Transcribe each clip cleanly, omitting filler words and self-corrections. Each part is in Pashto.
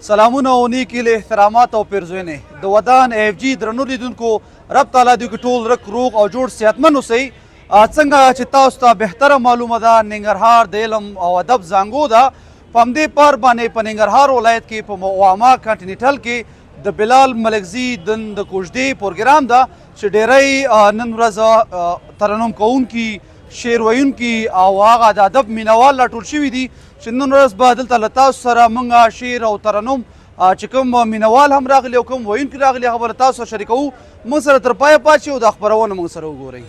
سلامونه او نیکی له احترامات او پیرزوینې د ودان ایف جی درنو لیدونکو رب تعالی دې ټول رک روغ او جوړ صحتمند اوسئ. څنګه چې تاسو ته بهتره معلومه ده ننګرهار د علم او ادب زانګو ده. په همدې پر باندې په ننګرهار ولایت کې په موامه کانټینیټل کې د بلال ملکزي د کوژدې پروګرام ده چې ډېری نن ورځ ترنم کوونکي شعر ویونکي او هغه د ادب مینوال راټول شوي دي چې نن ورځ به دلته له تاسو سره موږ شعر او ترنم چې کوم مینوال هم راغلي او کوم ویونکي راغلي هغه به له تاسو سره شریکوو. موږ سره تر پایه پاتې شئ او دا خپرونه موږ سره وګورئ.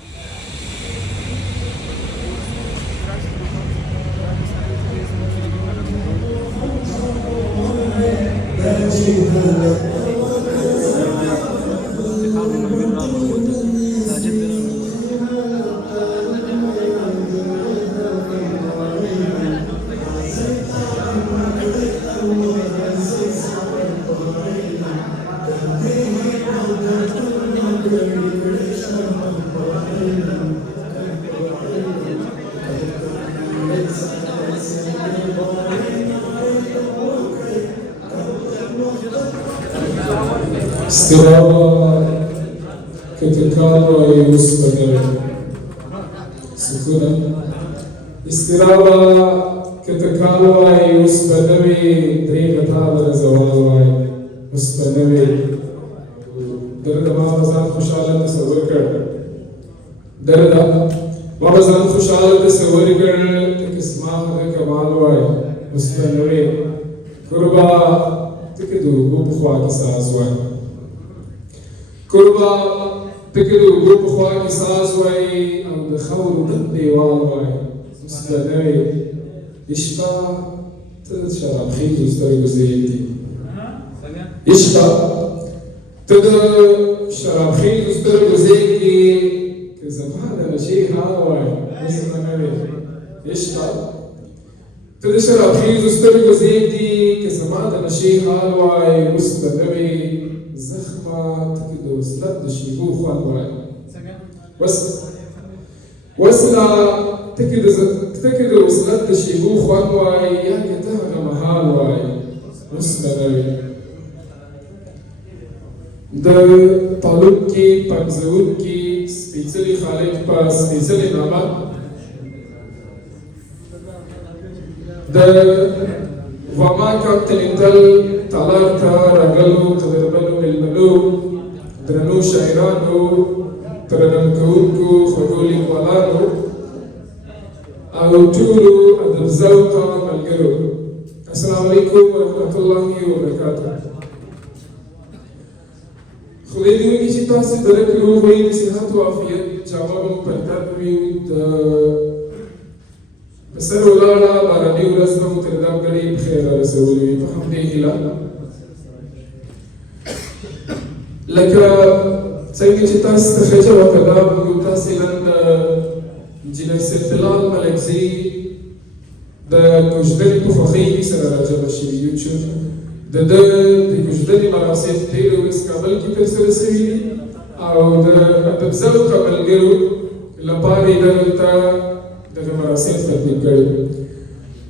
استرابة كتكالوي وسبدوي سكونا استرابة كتكالوي وسبدوي دريقة هذا زوالوي وسبدوي درد ما بزان خوشحالة تصور کر درد ما بزان خوشحالة تصور کر تکسما خدا کمالوي وسبدوي قربا تكدو بخوا كسازوي قربا تكدو بخوا كسازوي او دخول بدي والوي وسبدوي يشفى تشرب خيط وستري بزيتي يشفى تدر شراب خيط وستري بزيتي كزمان مشي هاوي وسبدوي يشفى تدر شراب خيط وستري بزيتي كزمان مشي هاوي وسبدوي زخمة تكدو وصلت شيبوخ والوي وصلة تكدو وصلت شيبوخ والوي يا كتاغ مهالوي وسبدوي د طالب کې پنځون کې سپېڅلي خالق په سپېڅلي نامه د وما کانټیننټل تالار ته راغلو قدرمنو مېلمنو درنو شاعرانو ترنم کوونکو خوږو لیکوالانو او ټولو ادب ذوقه ملګرو السلام علیکم ورحمة الله وبرکاته. خدای دې وکړي چې تاسو د رګ روغ وئ د صحت او عافیت جامه به مو په احتیاط وي د په سر ولاړه باراني ورځ به مو تر دا ګړۍ په خیر رارسولې وي په همدې هیله لکه څنګه چې تاسو ته ښه جواب کړه تاسې نن د انجینر سید بلال ملکزي د کوژدنې په خوښۍ سره راجمع شوي یو چې د کوژدنې مراسم تېره ورځ کابل کې ترسره شوي دي او د ادب ذوقه ملګرو لپاره یې دلته دغه مراسم ترتیب کړي.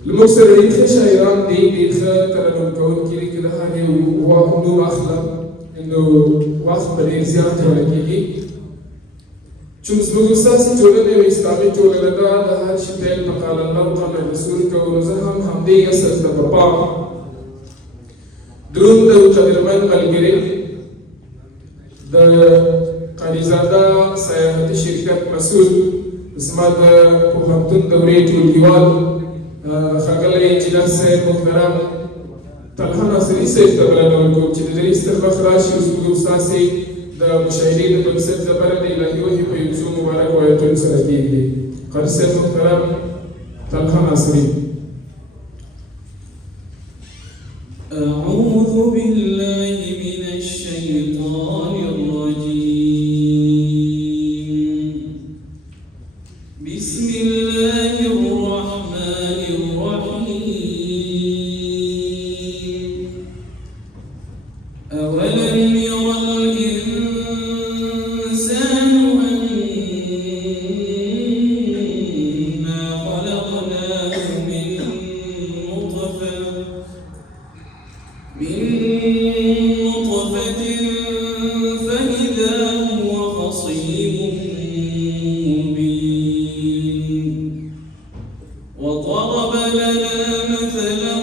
زموږ سره ډېر ښه شاعران دي ډېر ښه ترنم کوونکي دي که د هغې نوم اخلم نو وخت به ډېر زیات ونه کېږي چون زموږ ستاسې ټولنه یو اسلامي ټولنه ده د هر شي پیل په قال الله محمد رسول کوو نو زه هم همدې اصل ته په پام درود د قدرمن ملګري د قاضیزاده سیاحتي شرکت مسؤل زما د پوهنتون دورې ټولګیوال ښاغلی انجینر صاحب محترم طلحه ناصري صاحب ته بلنه ورکوم چې د دې استخلاص راشي او زموږ ستاسې د مشاهدې د بنسټ لپاره د الهي وحي په یو څو مبارک آیتونو سره کېږدي. قاري صاحب محترم طلحه ناصري. أعوذ بالله من الشيطان الرجيم بسم الله الرحمن الرحيم أولم ير الإنسان أنا خلقناه من نطفة من نطفة فإذا هو خصيم مبين وضرب لنا مثلا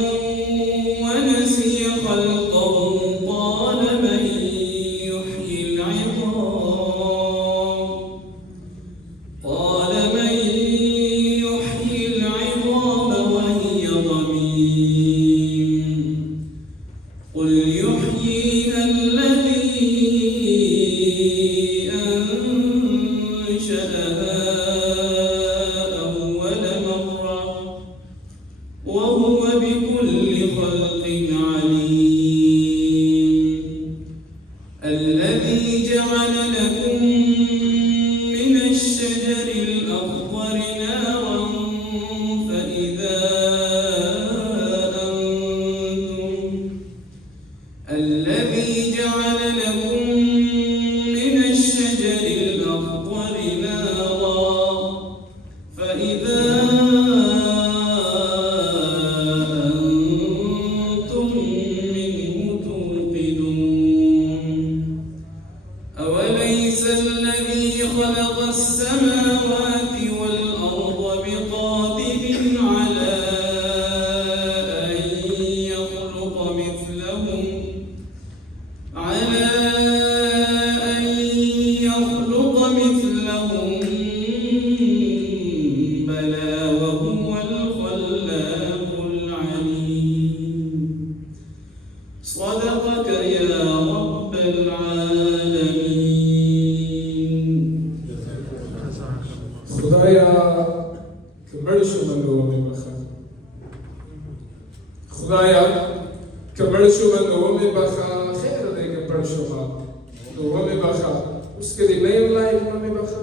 ونسي خلقه قال من يحيي العظام وهي رميم قل يحييها الذي أنشأها أول مرة وهو بكل خلق عليم الذي جعل لكم من الشجر الأخضر نارا فإذا أنتم منه توقدون أوليس الذي خلق السماوات والأرض بقادر على أن يخلق مثلهم بلى وهو الخلاق العليم صدقك يا رب العالمين خدایا کمر شو من دومی بخا خدایا کمر شو من دومی بخا خیر دے کمر شو ما دومی بخا اس کے دی نیم لائق ممی بخا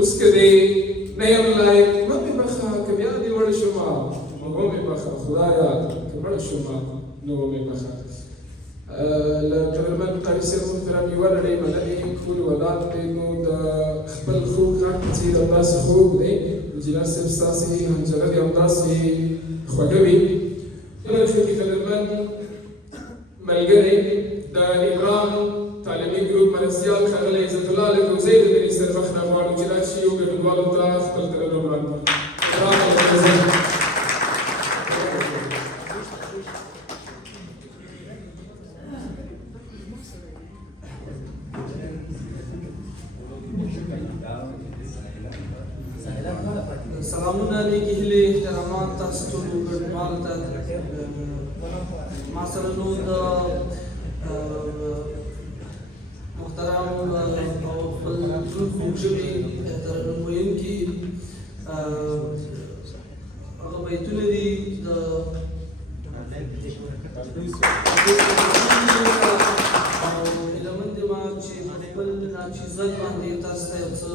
اس کے دی نیم لائق ممی بخا کمیادی وڑ شو ما دومی بخا خدایا کمر شو ما دومی بخا لكرمان قريسي محترم يوري ملائي كل وداد بينو دا خبل خوك راك تير الناس خوك دي وجلاس سبساسي هنجرد يمداسي خوغوي يلا شوكي كرمان ملغري دا إبرام تعليمي جروب مالسيال خلال عزت الله لكم زيد بن يسر مخنا وانو جلات شيو قدوالو تا خبل تردومان إبرام الزيد سلامونه علیکم هلي احترامات تاسو ټول ګډوال ته ما سره نو د محترم او خپل ټول ژبې احترام ویونکي هغه بیتونه دي د او علمند ما چې خپل ناچیزات باندې تاسو ته څه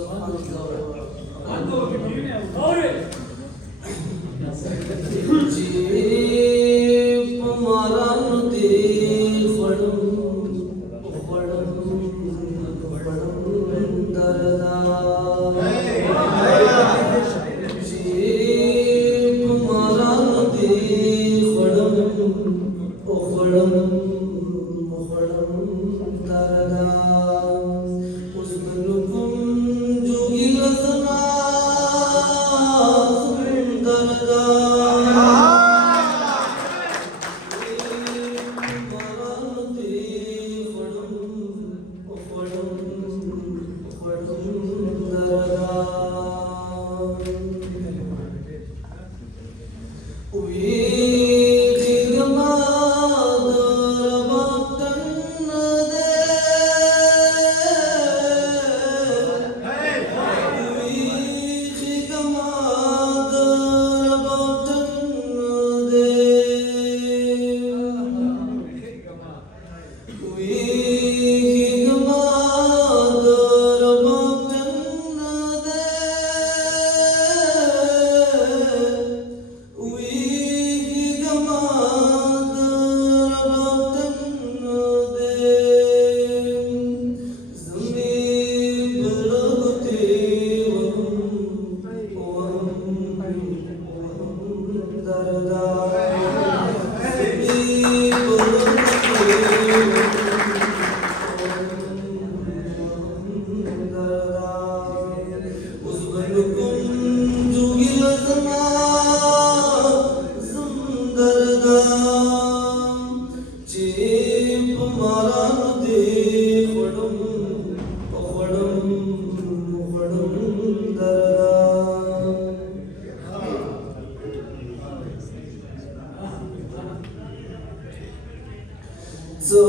مارانو دې خړم خړم خړم دردا څو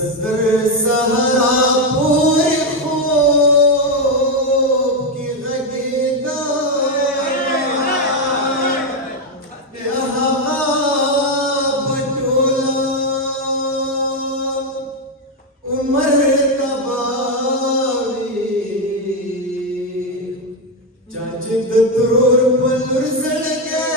زدر سهرا پوری خوب کی غگیدا یا بطولا عمر تباوی چاچد درور پلور زڑگے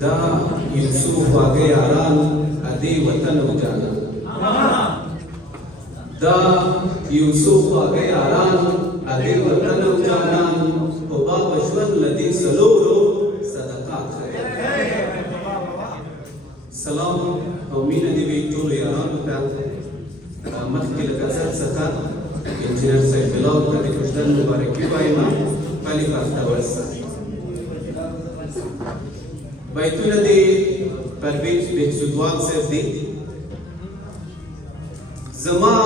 دا یوسف واقع یاران ادی وطن و جانا دا یوسف واقع یاران ادی وطن و جانان و باب اشور لدی سلورو صدقات سلام او مینه دی وی ټول یاران ته مخکې له کسر څخه انجینر سیف الله ته د خوشدل مبارکي وایم پالي پاستا ورسه بیتونه دی پرویز بهسودوان صاحب دی زما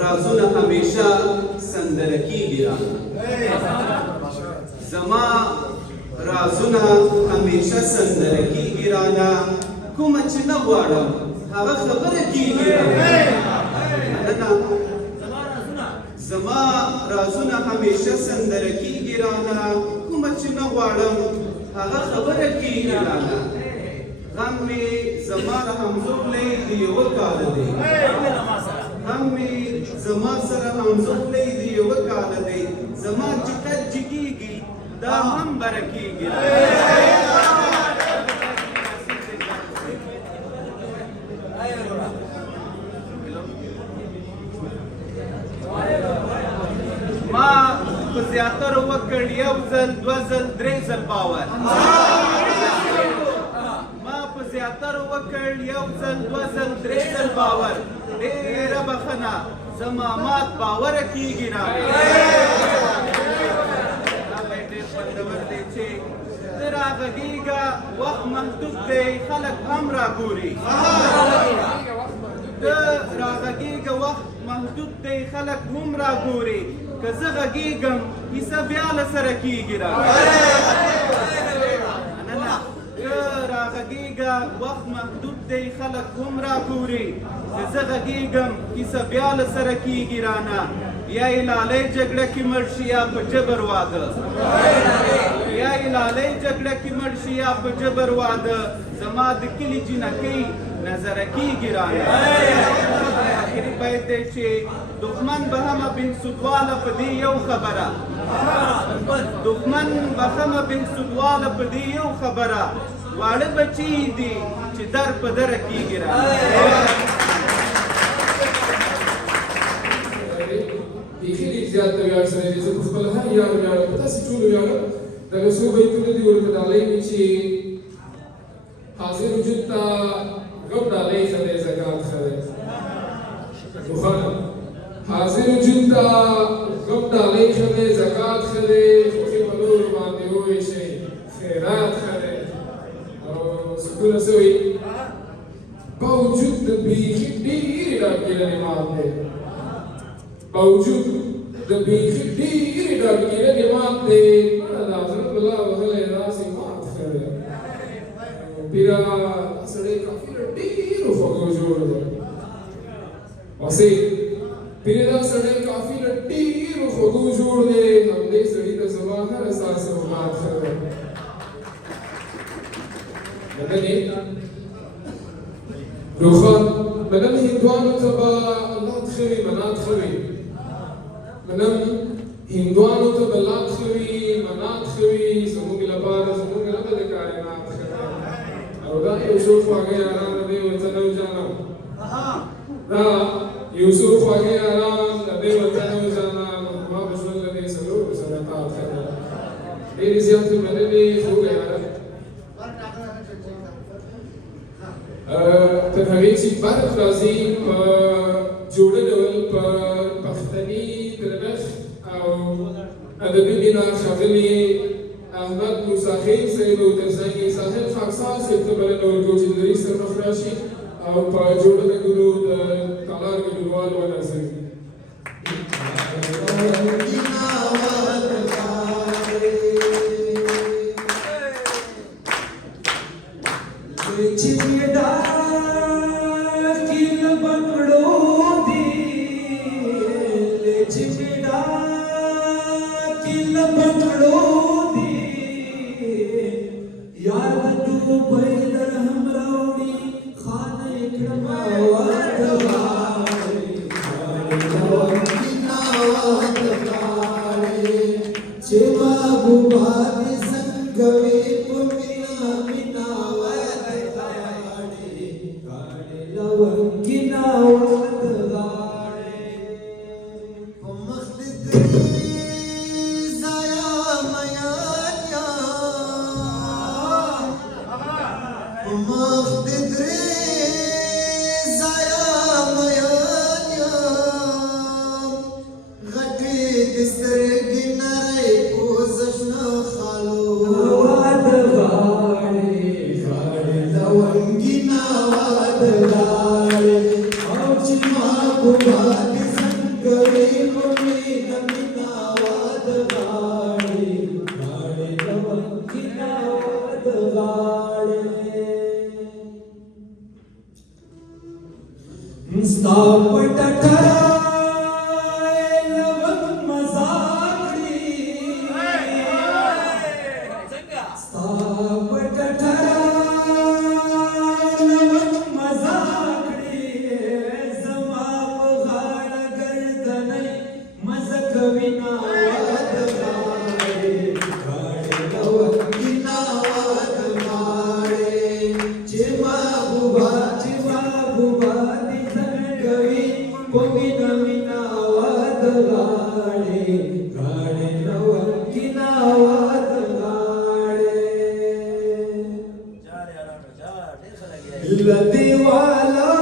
رازونه همیشه سندره کیږي زما رازونه همیشه سندره کیږي رانه کومه چې نه غواړم هغه خبره کیږي زما رازونه همیشه سندره کیږي رانه کومه چې نه غواړم هغه خبره کیږي رانه غم می زما له همزولی د یوه کال دی غم می زما سره همزولی د یوه کال دی زما چې کله جګیږي دا هم بره کیږي په زیاترو وکړ یو ځل دوه ځل درې ځل باور ما په زیاترو وکړ یو ځل دوه ځل درې ځل باور ډېره بخښنه زما مات باوره کېږي نه دا به ډېر خوندور دی چې ته راغږېږه وخت محدود دی خلک هم راګوري ته راغږېږه وخت محدود دی خلک هم راګوري که زه غږېږم کیسه بیا له سره کېږي را ته راغږېږه وخت محدود دی خلک هم راګوري که زه غږېږم کیسه بیا له سره کېږي رانه یا یې لالی جګړه کې مړ شي یا په جبر واده یا یې لالی جګړه کې مړ شي یا په جبر واده زما د کلي جینکۍ نظره کېږي رانه آخري بیت دی چې دښمن به همه بهسودواله په دې یو خبره دښمن به همه بهسودواله په دې یو خبره واړه بچي دي چې در په دره کېږي رانه بیخي ډېر زیات د ویاړ سره دی زه په خپل هر یار ویاړم په تاسې ټولو ویاړم دغه څو بیتونه دي ورته ډالۍ مې چې حاضر وجود ته غم ډالۍ ښه دی زکات ښه دی روښانه حاضر وجود ته غم ډالۍ ښه دی زکات ښه دی خوښي په نورو باندې وویشئ خیرات ښه دی او سکونه څه وایي باوجود د بیخي ډېرې ډاکې لرې مات دی باوجود د بیخي ډېرې ډاکې لرې مات دی د حضرت الله وهلی داسې مات ښه دی پیره دا سړی کافي له ډېرو خوږو جوړ دی واسې پیره دا سړی کافي له ډېرو خوږو جوړ دی همدې سړي ته زما هر احساس مات ښه دی مننې روښان منم هندوانو ته به لات ښه وي منات ښه وي منم هندوانو ته به لات ښه وي منات ښه وي زموږ لپاره زموږ رب د کائنات ښه دی او دا یو څو خواږه یاران د دې وطن او جانان دا یو څو خواږه یاران د دې وطن او جانان ما به ژوند له دې څلورو سره تات ښه دی ډېرې زیاتې مننې خوږه یاران تر هغې چې برق راځي په جوړه ډول په پښتني درنښت او ادبي بنا ښاغلي احمد موسی خیل صاحب او ترڅنګ یې ساحل خاکسار صاحب ته بلنه ورکوو چې د دوی سره مخ راشي او په جوړه د ګلو د تالار ګلوال ونازوي Bobby वाला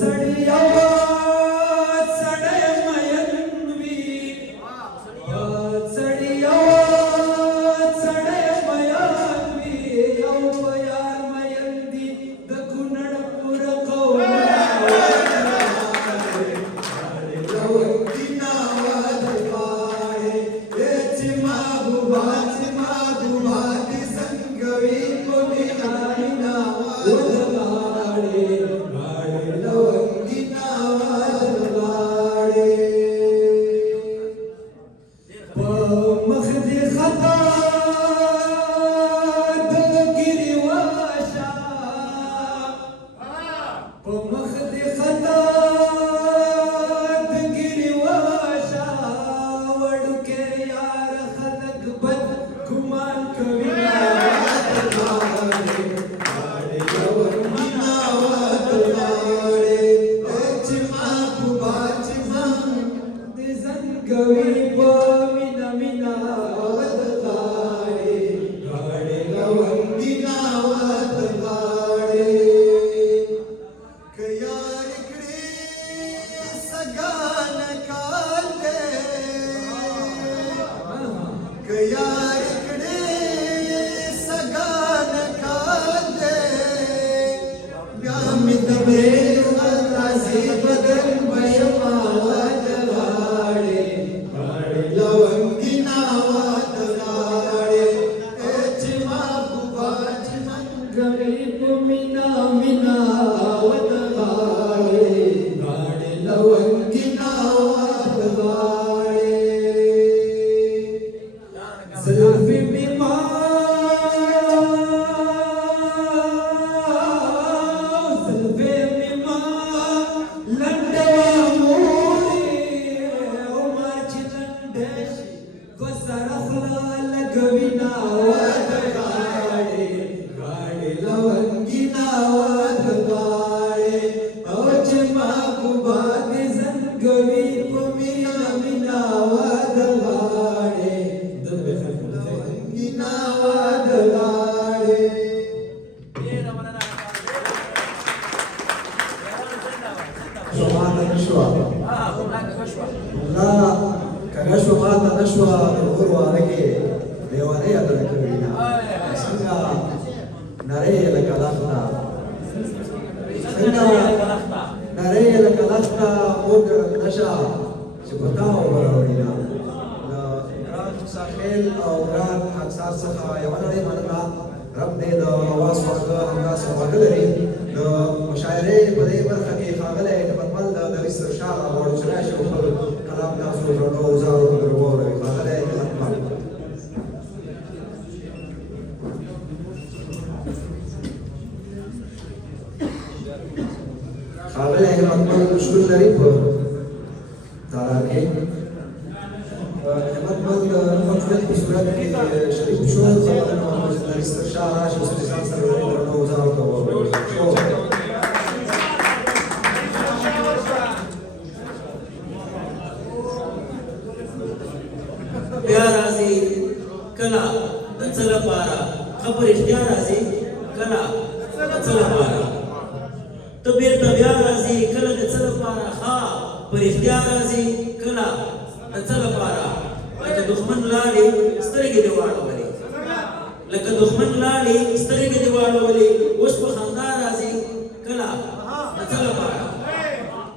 सड़िया सड़े मयन کوي په مینا مینا ودغاړي غاړي لونګینا ودغاړي که یار کړي سګان کال دې که یار کړي سګان کال دې بیا مې د بیل غازي بدن بشما ودغاړي غاړي لونګینا ودغاړي چې ما بوبا چې من غریب مینا مینا ودغاړي غاړي لونګینا ودغاړي زلفي بما زلفي بما لندوا موري وما جلندش وسرخلا لقوينا ودغاړي غاړي لونګینا ودغاړي او چې ما بوبا دې زنګوي په مینا مینا ودغاړي لونګینا ودغاړي شمعة نشوة لا كنشوة ماتا نشوة الغروة لكي ليوانية لكوينا سنة نريه لك لخنا سنة نريه لك لخنا موت نشا شبتاو براورينا گران ساخیل او گران اکثار څخه یو نړۍ مننه رب دې د اواز واګه همداس واګه لري د مشاعرې په دې برخه کې ښاغلی هیبتمند دریس شاه غواړو چې راشي او خپل کلام تاسو ته وزارو درواړوي ښاغلی هیبتمند ښاغلی هیبتمند شتون لري په تالار کې هیبتمند مطلب په صورت کې شریک شو خبرونه محمد دریس شاه راشي او ځان سره ورته وزارو ته ووایي بیا راځي کله د څه لپاره خبر اختیار راځي کله د څه لپاره ته بیرته بیا راځي کله د څه لپاره ها پر اختیار راځي کله د څه لپاره لکه دښمن لاړې سترګې دې واړولې لکه دښمن لاړې سترګې دې واړولې اوس په خندا راځي کله د څه لپاره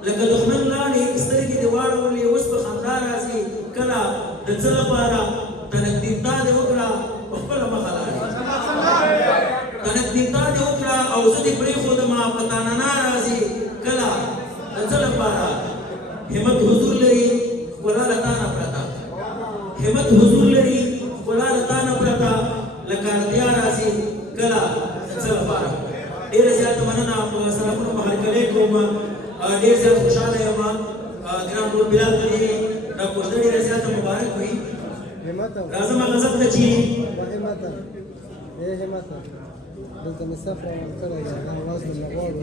لکه دښمن لاړې سترګې دې واړولې اوس په خندا راځي کله د څه لپاره تنقیدا دې وکړه په خپله مخه لاړې تنقیدا دې وکړه او زه دې پرېښودم په تانانا راځي کله د څه لپاره همت حضور لري ښکلا له تا نه پرته همت حضور لري ښکلا له تا نه پرته لکه اړتیا راځي کله د څه لپاره ډېره زیاته مننه په سلامونو په هرکلی کوم ډېر زیات خوشحاله یم ګران ورور بلال غني دا کوژده ډېره زیاته مبارک وي راځم غضب ته چې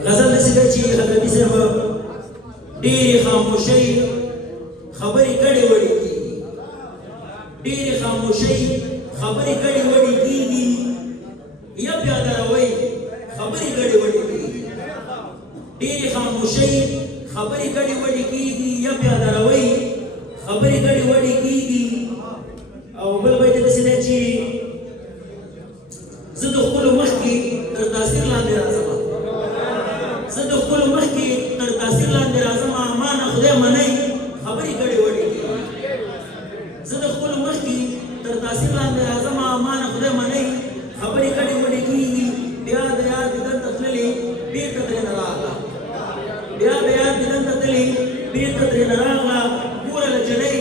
غزل داسې دی چې حضرتي صاحب ډېرې خاموشۍ خبرې ګډې وډې کېږي ډېرې خاموشۍ خبرې ګډې وډې کېږي یا بیا دروي خبرې ګډې وډې کېږي ډېرې خاموشۍ خبرې ګډې وډې کېږي یا بیا دروي خبرې ګډې وډې کېږي او بل بیت داسې دی چې زه د خپلو مخکې تر تاثیر لاندې راځم زه د خپلو مخکې تر تاثیر لاندې راځم ما نه خدای منئ خبرې ګډې وډې کېږي زه د خپلو مخکې تر تاثیر لاندې راځم ما نه خدای منئ خبرې ګډې وډې کېږي بیا د یار دیدن ته تللې بېرته ترېنه راغله بیا د یار دیدن ته تللې بېرته ترېنه راغله ګوره له جلۍ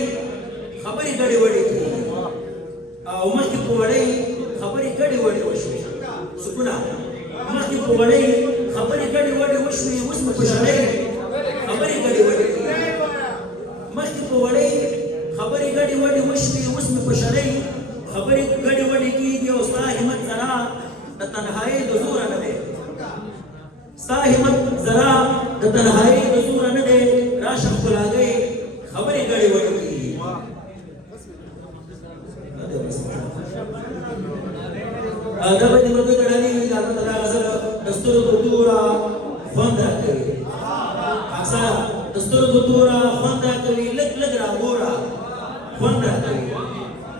خبرې ګډې وډې کېږي او مخکې په وړۍ خبرې ګډې وډې وشوې سکونه مخکې په وړۍ خبرې ګډې وډې وشوې اوس مې په شړۍ خبرې ګډې وډې کېږي مخکې په وړۍ خبرې ګډې وډې وشوې اوس مې په شړۍ خبرې ګډې وډې کېږي او ستا همت ذرا د تنهایۍ د زوره نه دی ستا همت ذرا د تنهایۍ د زوره نه دی راشه ښکلاګۍ خبرې ګډې وډې کېږي سترګو تورا خوند راکوي لږ لږ راګوره خوند راکوي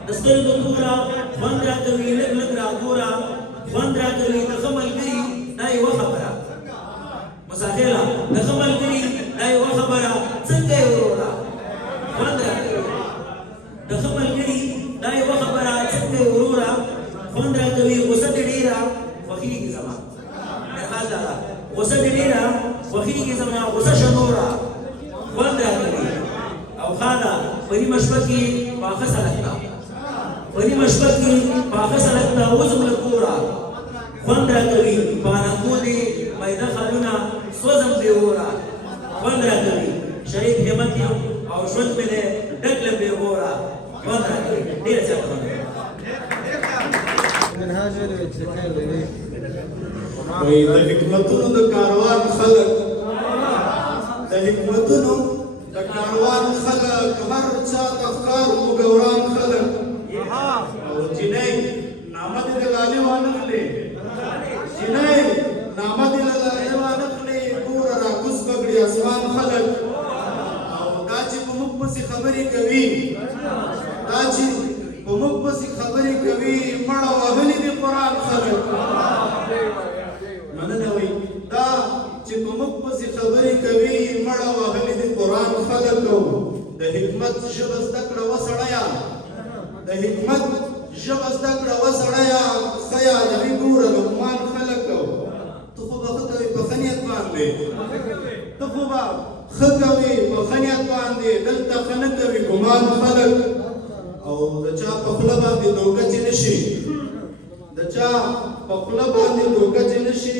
د سترګو تورا خوند راکوي لږ لږ راګوره خوند راکوي د ښه ملګري دا یوه خبره مسافره د ښه ملګري دا یوه خبره څنګه یې وروره خوند راکوي د ښه ملګري دا یوه خبره څنګه یې وروره خوند راکوي غوسه دې ډېره خوښېږي زما درخواست دا ده غوسه دې ډېره خوښېږي زما غوسه شه نوره خوند راکوي او ښه ده په نیمه شپه کې پاخه سړک ته په نیمه شپه کې پاخه سړک ته وځم له کوره خوند راکوي په اننګو دې میده خالونه سوځم بې اوره خوند راکوي شریف همت یم او ژوند مې دی ډک له بې غوره خوند راکوي ډېره زیاته خوند راکوي وای د حکمتونو د کاروان خلک د حکمتونو د کاروان خلک هر چا ته ښکار و ګوران خلک او جنۍ نامه دې د لالې وانخلې جنۍ نامه دې له لالې وانخلې ګوره راکوز بګړي اسمان خلک او دا چې په موږ پسې خبرې کوي دا چې په موږ پسې خبرې کوي مړه وهلي دي قرآن خلک مننه وي دا چې په موږ پسې خبرې کوي مړه وهلي دي قرآن خلک د حکمت ژبه زده کړه وسړیه د حکمت ژبه زده کړه وسړیه ښه یادوي ګوره لقمان خلک ته خو به ښه کوې په ښه نیت باندې ته خو به ښه کوې په ښه نیت باندې دلته ښه نه کوي ګمان خلک او د چا په خوله باندې دوکه چې نه شي د چا په خوله باندې دوکه چې نه شي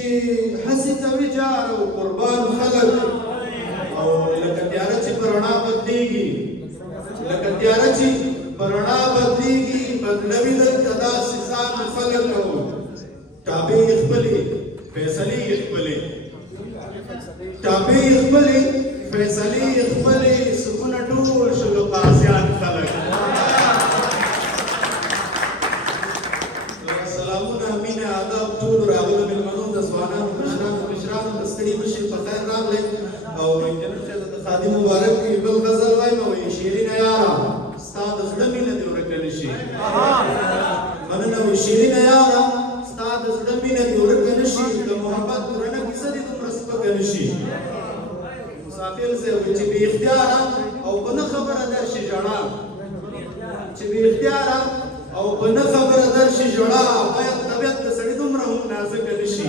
هسې کوي جار او قربان خلک او لکه تیاره چې په رڼا بدلېږي لکه تیاره چې په رڼا بدلېږي بدلوي دلته داسې ځان خلک ټاپې یې خپلې فیصلې یې خپلې ټاپې یې خپلې فیصلې یې خپلې سکونه ټول شول قاضیان خلک سلامونه مینه آداب ټول راغلو مېلمنو د ځوانانو مشرانو د ستړي مشي په خیر راغلی او انجنیر صاحب د خادم مبارک بل غزل وایم وایي شیرینه یاره ستا د زړه مینه دې ورکه نه شي مننه وایي شیرینه یاره ستا د زړه مینه دې ورکه نه شي د محبت درنه کیسه دې دومره سپکه نه شي مسافر صاحب وایي چې بې اختیاره او په نه خبره درشي ژړا چې بې اختیاره او په نه خبره درشي ژړا باید طبیعت د سړي دومره هم نازکه نه شي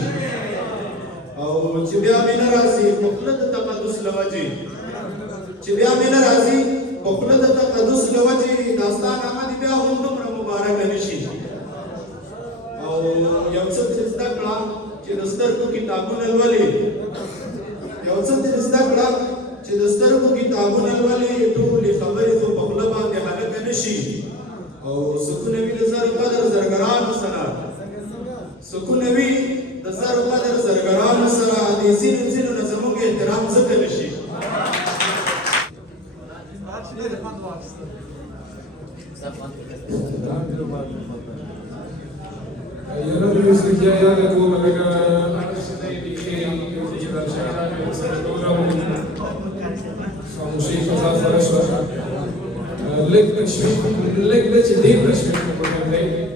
او چې بیا مې نه راځي په خوله د تقدس له وجې چې بیا مې نه راځي په خوله د تقدس له وجې دا ستا نامه دې بیا هم دومره مبارکه نه شي او یو څه ترې زده کړه چې د سترګو کتابونه لولې یو څه ترې زده کړه چې د سترګو کتابونه لولې ټولې خبرې خو په خوله باندې هلکه نه شي او سکون وی د زر قدر زرګرانو سره سکون وی د زر قدر زرګرانو سره د زینو زینو نه زموږ احترام ځکه نشي يرد الاستحياء لكم لك الشديد بخير إذا شاء سنقوله خاموشي فضاء فرشوة لك تشويق لك تشديد تشويق مكمل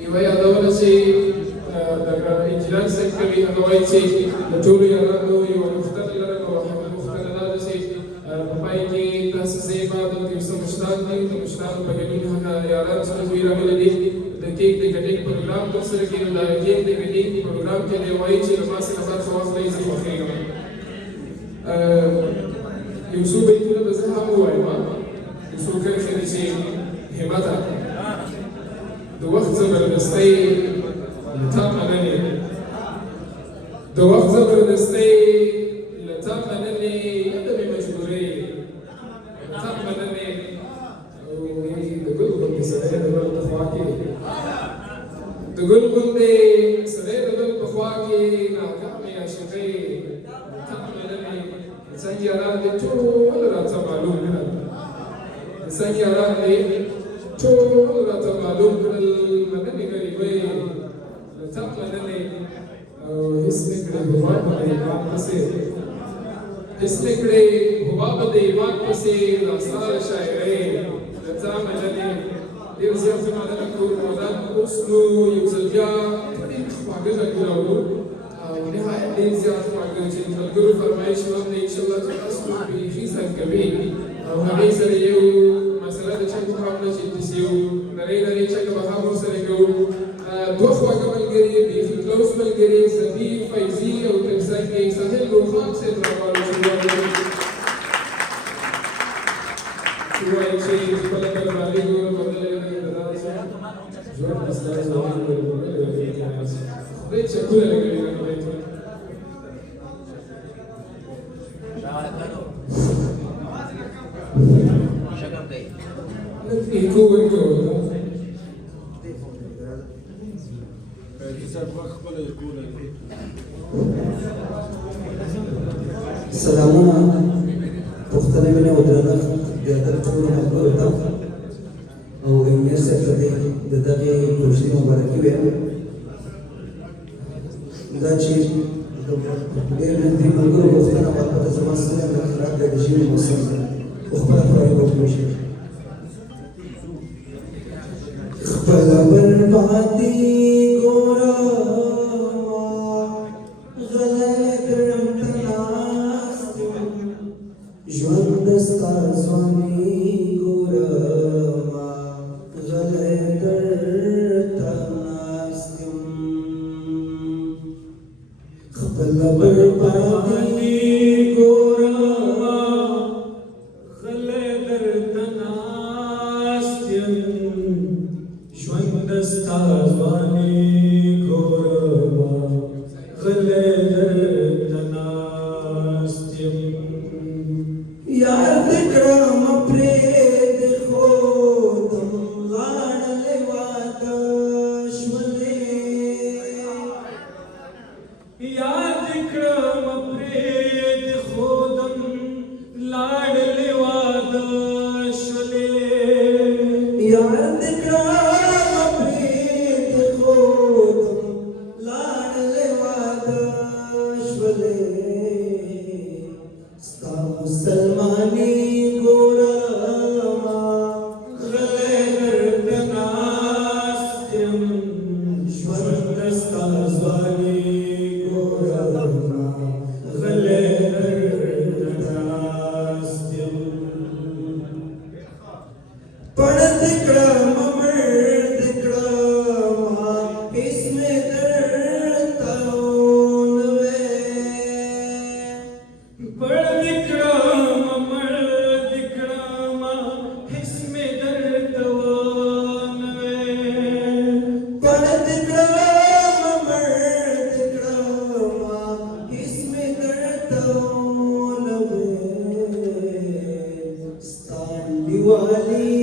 يويا دولة شيء إنجلان سكري أدوي شيء تولي يرادو يومختار لرادو ومختار لرادو شيء بمايكي تاسسي بعض الكيسة مشتاق دي مشتاق بجميل هذا ياران سنويرا ملدي केक दे कटिंग प्रोग्राम को सर के ला केक दे कटिंग प्रोग्राम के लिए वही चीज मासे नंबर खवास नहीं सी होखेगा यूसुफ बेतुल बज़हा हुआ है मां यूसुफ के खरी से हिम्मत दो वक्त जबरदस्ती लतामननी दो वक्त जबरदस्ती लतामननी यदبي مجبوري लतामननी تقول لهم سنين دبل بخواكي تقول لهم سنين دبل بخواكي ناكام يا شيخي تعملني سيارات طول رات معلوم سيارات طول رات معلوم المدني قريبي تعملني اسمك بالبابا يا حسين اسلکړې حباب د ایمان پسې راسار شاعرې رضا ملنې ډېر زیات زمانه د کور مودان اوس نو یو ځل بیا ډېر خواږه غږونه اورو او نهایت ډېر زیات خواږه چې د ملګرو فرمایش هم دی انشاءالله چې تاسو بیخي څنګ کوي او هغې سره یو مسله د چک مقابله چې داسې یو نرۍ نرۍ چکه به هم ورسره کوو دوه خواږه ملګري بیخي کلوز ملګري صفي فیضي او تمثال کې ساحل روخان صاحب راغواړو چې وایي چې خپله کله بالغ وو بدله یې نه ده ژوند مسله ځوان خدای چکونه لګوي خدای ته ایکو ویکو سلامونه پوښتنه مې او درنښت د ادب ټولو ملګرو ته او امیر صاحب ته د دغې کوشش مبارکي وایم دا چې ډېر نږدې ملګرو پوښتنه وکړه زما سره د خراب ګډې شوي موسم خو خپله خبرې وکړو شي خپله بربادي ګوره ژوند ستا ځواني ګورما غلی درته ناست یم خپله بربادي ګورما غلی درته ناست یم ژوند ستا ځواني ګورما غلی درته ناست یم یار دکړم پرې د خودم لاړلې واده شولې یار دکړم پرې د خودم لاړلې واده شولې یار دکړم پرې د خودم لاړلې واده شولې ستا مسلمانی ګورما غلی درته ناست یم ژوند ستا ځواني ګورما غلی درته ناست یم پړ دې کړم مړ دې کړم هېڅ مې درته ونه پړ دې کړم مړ دې کړم هېڅ مې درته ونه پړ دې کړم مړ دې کړم هېڅ مې درته ونه ستا انډیوالي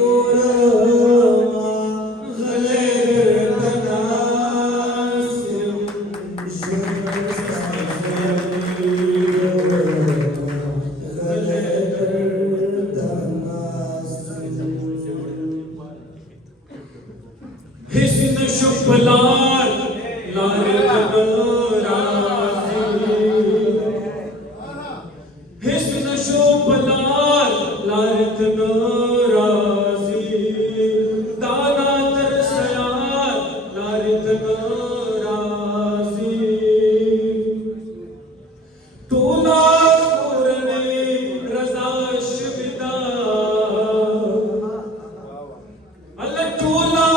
ګورما غلی درته ناست یم ژوند ستا ځواني حسن شپلار لارت نرازی حسن شپلار لارت نرازی دانا ترسیار لارت نرازی تولا کورنی رضا شبدا اللہ تولا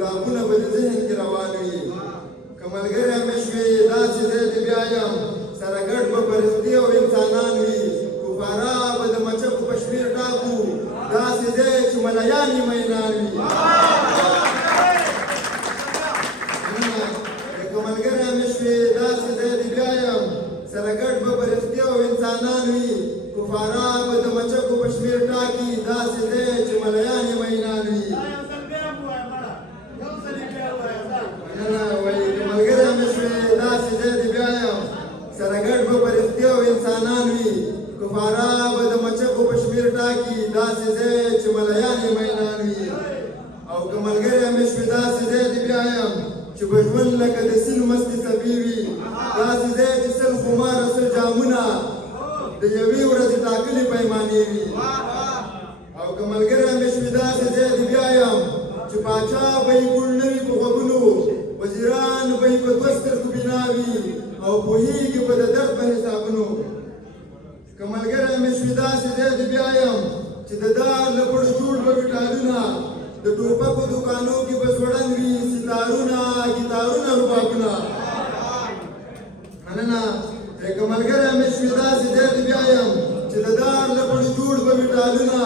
ګلابونه به د ذهن کې روان وي که ملګری مې شوې داسې یم سره ګډ به فرښتې او انسانان وي کفاره به د مچکو په شمېر ټاکو داسې ځای چې ملیانې مینان وي که ملګری مې شوې داسې ځای دې بیا یم سره ګډ به فرښتې او انسانان وي کفاره به د مچکو په شمېر ټاکي داسې ځای چې ملیانې مینان وي وایي که ملګری مې شوې داسې ځای دې بیا یم سره ګډ به فرښتې او انسانان وي کفاره به د مچکو په شمېر ټاکي داسې ځای چې ملیانې مینان وي او که ملګری مې شوې داسې ځای دې بیا یم چې به ژوند لکه د سیند مستې څپې وي داسې ځای چې سل خماره سل جامونه د یوې ورځې ټاکلې پیمانې وي او که ملګری مې شوې داسې ځای دې بیا یم چې پاچا به یې ګوڼ نه وي په غوږونو وزیران به یې په دوه سترګو بنا وي او پوهېږي به د درد په حسابونو که ملګری مې شوې داسې ځای دې بیا یم چې د دار له پړو جوړ به وي ټالونه د ټوپکو دوکانو کې به ځوړند وي ستارونه ګیتارونه ربابونه مننه که ملګری مې شوې داسې ځای دې بیا یم چې د دار له پړو جوړ به وي ټالونه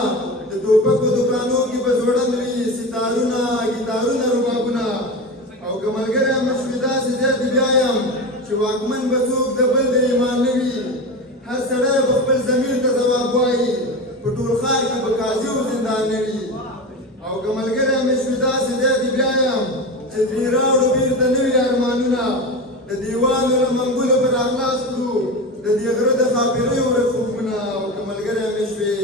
د ټوپکو دوکانو کې به ځوړند وي ستارونه ګیتارونه ربابونه او که ملګری مې شوې داسې ځای دې بیا یم چې واکمن به څوک د بل د ایمان نه وي هر سړی به خپل ضمیر ته ځواب وایي په ټول ښار کې به قاضي او زندان نه وي او که ملګری مې شوې داسې ځای دې بیا یم چې ترې راوړو بېرته نوي ارمانونه د دیوانو له منګولو به راخلاص کړو د دې غره د ښاپېریو ورک خوبونه او که ملګری مې شوې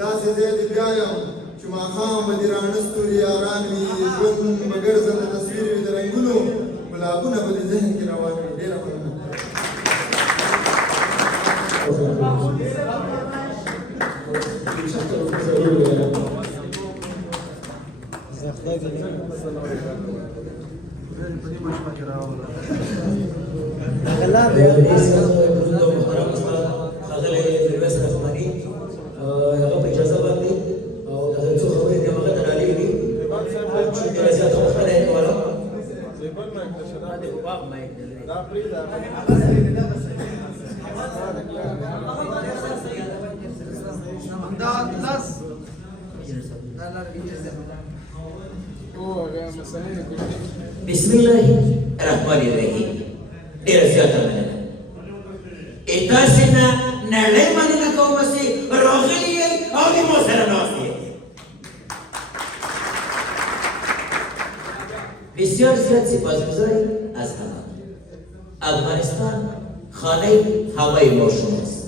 داسې ځای دې بیا یم چې ماښام به دې راڼه ستوري یاران وي ژوند به ګرځنده تصویر وي د رنګونو ګلابونه به دې ذهن کې روان وي ډېره مننه بسم الله الرحمن الرحیم ډیر زیاته مننه تاسو نه نړۍ مننه کوم چې راغلي او د مو سره ناست یې بسیار زیات سپاسگزاری از همه افغانستان خانه هوای ما شماست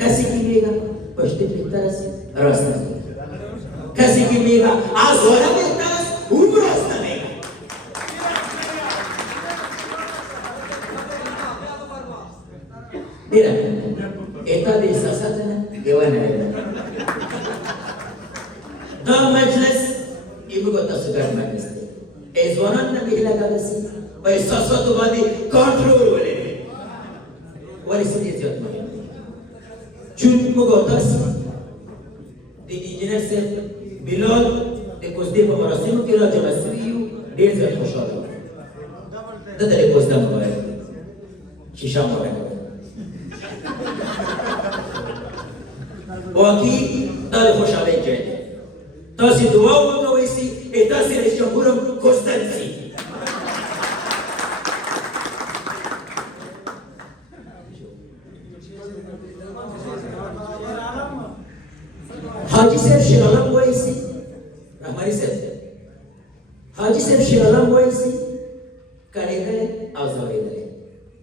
کسی که میگه پشت بهتر است راست نمیگه کسی که میگه آزوره بهتر است اون راست نمیگه Mira, esta de sasatana que van a ver. Da majlis ibu kota sugar majlis. Ezwanan nabi ila kadasi. Wa sasatu badi control wale. Wale sini ziyad ma. Chun ibu kota si. De engineer se Bilal de kusde pa marasim ke la jamasriyu der ziyad khoshal. Da dale kusda mubarak. Shisha mubarak. واقعی دل خوشحالی کرده تاسی دعا وکویسی تاسی رشتبورم کستن سی حاجی صاحب شیرالم وایسی رحمانی صاحب حاجی صاحب شیرالم وایسی کاری دله او زوری دله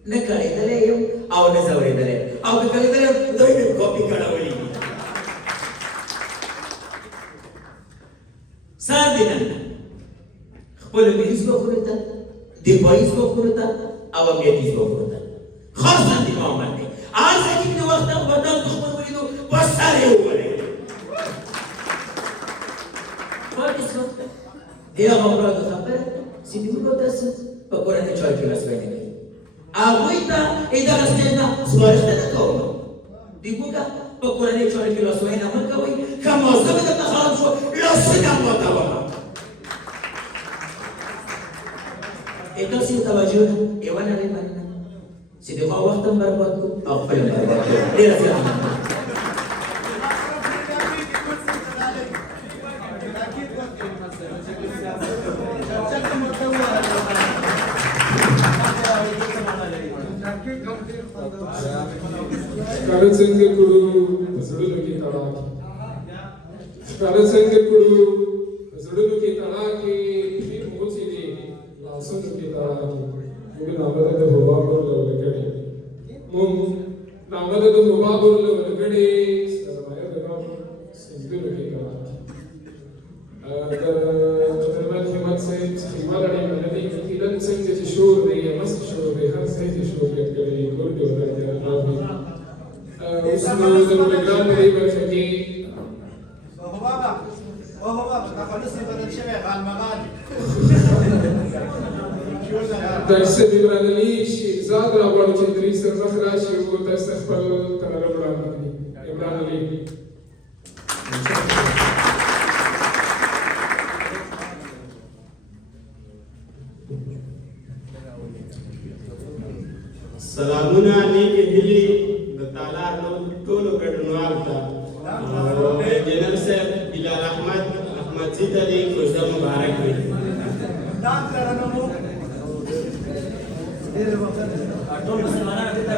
نه کاری دله یم او نه زوری دله او که کاری دله دوی نم کپی کڑا ولی سار دیدن خپل مریض بخورتا دفاعیز بخورتا او امنیتیز بخورتا خاصا دفاع منده آز اکی دو وقتا بدن دخمن ولیدو بس ساره او بله فاکس وقت دیا غمرا دو خبر سیدی بودو دست با قرآن 4 کلاس بینه گئی آگوی تا ایدا رستینا سوارشتا نکاونا دیگو که با قرآن 4 کلاس بینه من کوئی که موضوع دا تخارم شو لسنم باتاوانا ایتا سی توجه ایوانا لی مننا چې د ما وخت هم برباد کړو او خپل هم برباد کړو. ډېره زیاته مننه. ښکاره څنګه کړو په زړونو کې تړاکې ښکاره څنګه کړو په زړونو کې تړاکې پیر موڅې دي لاسونو کې تړاکې موږ نامده د حباب ورله ورګړې موږ نامده د حباب ورله ورګړې سرمایه د غم سجدونو کې تړاکې د خدمت همت صاحب څخه لړۍ منلې کیدل څنګه چې شور دی مست شور دی هر ځای چې شور کړي ګور دی ورته اوس نو د پروګرام په دې برخه کې درس عمران علي شهزاد راغواړو چې درې سر مخ راشي او درس خپل ترانه وړاندې کړي. عمران علي سلامونه نیکې هیلې د تالار ټولو ګډونوالو ته جنرال صاحب بلال احمدزي ته دې کوژده مبارک وي. ټول مسلمانان دې ته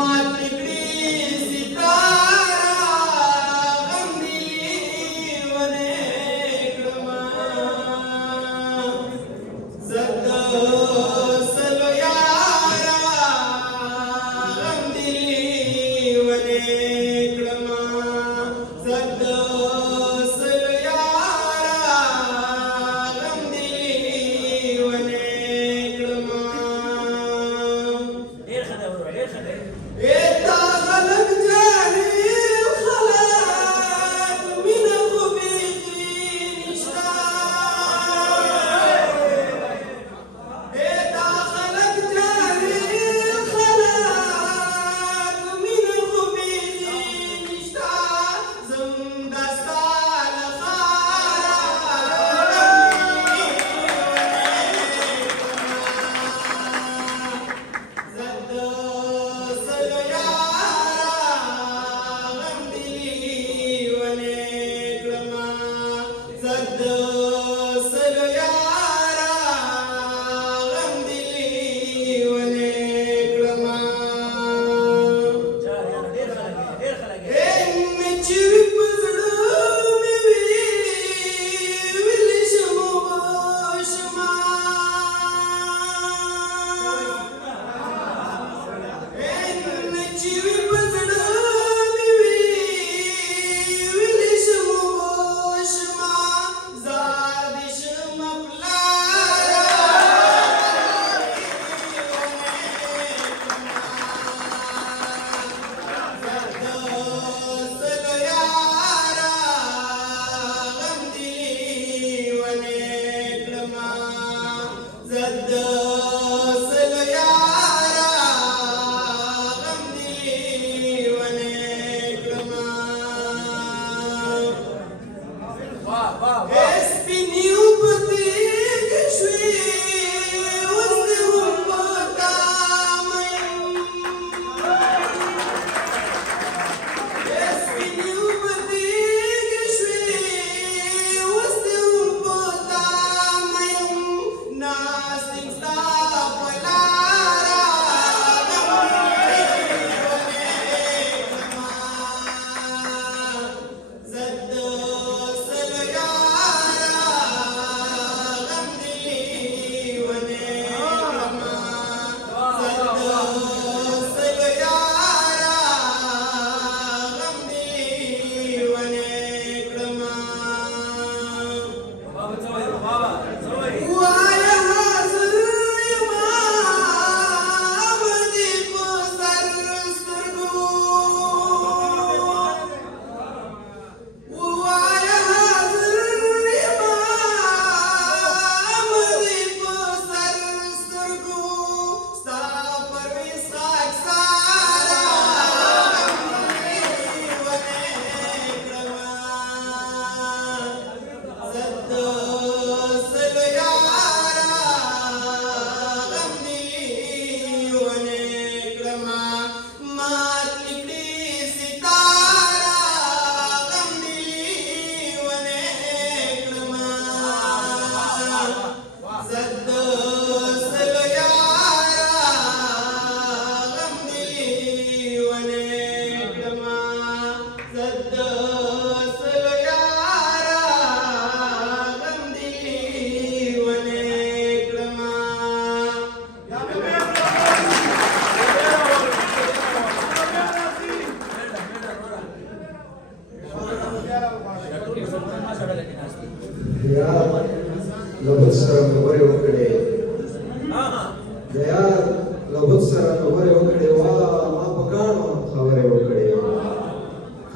Mati